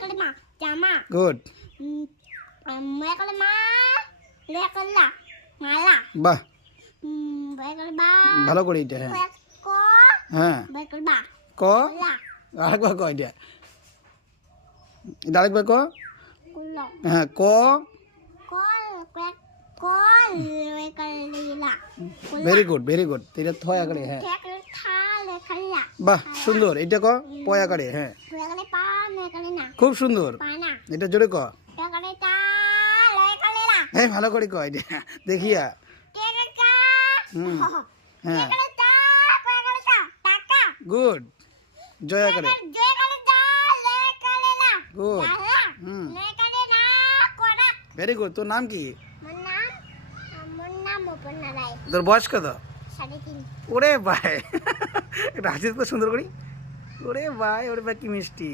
করে মা জামা গুড। মে করে মা লে করে লা মালা বাহ, বে করে বা ভালো করে এটা। হ্যাঁ ক হ্যাঁ, বে করে বা ক লা আরেকবার ক এটা, এটা আরেকবার ক। কুল হ্যাঁ, ক। কল কল লে করে লা ভেরি গুড ভেরি গুড, এটা থয় আকারে। হ্যাঁ কে করে থা লে করে লা বাহ সুন্দর, এটা ক পয় আকারে। হ্যাঁ বে করে পা মে করে না খুব সুন্দর, পা না এটা জোরে ক। কে করে তা লে করে লা হ্যাঁ ভালো করে ক এটা, দেখিয়া। কে করে কা হুম হ্যাঁ কে করে তা কে করে তা টাকা গুড, জয় আকারে। যে করে তা লে করে লা গুড। লা হুম লে করে না কোরা ভেরি গুড। তোর নাম কি? আমার নাম অপর্ণা রায় তোর বয়স কত? 3.5 ওরে ভাই, এটা হাসিস তো সুন্দর করি। ওরে ভাই, ওরে ভাই কি মিষ্টি।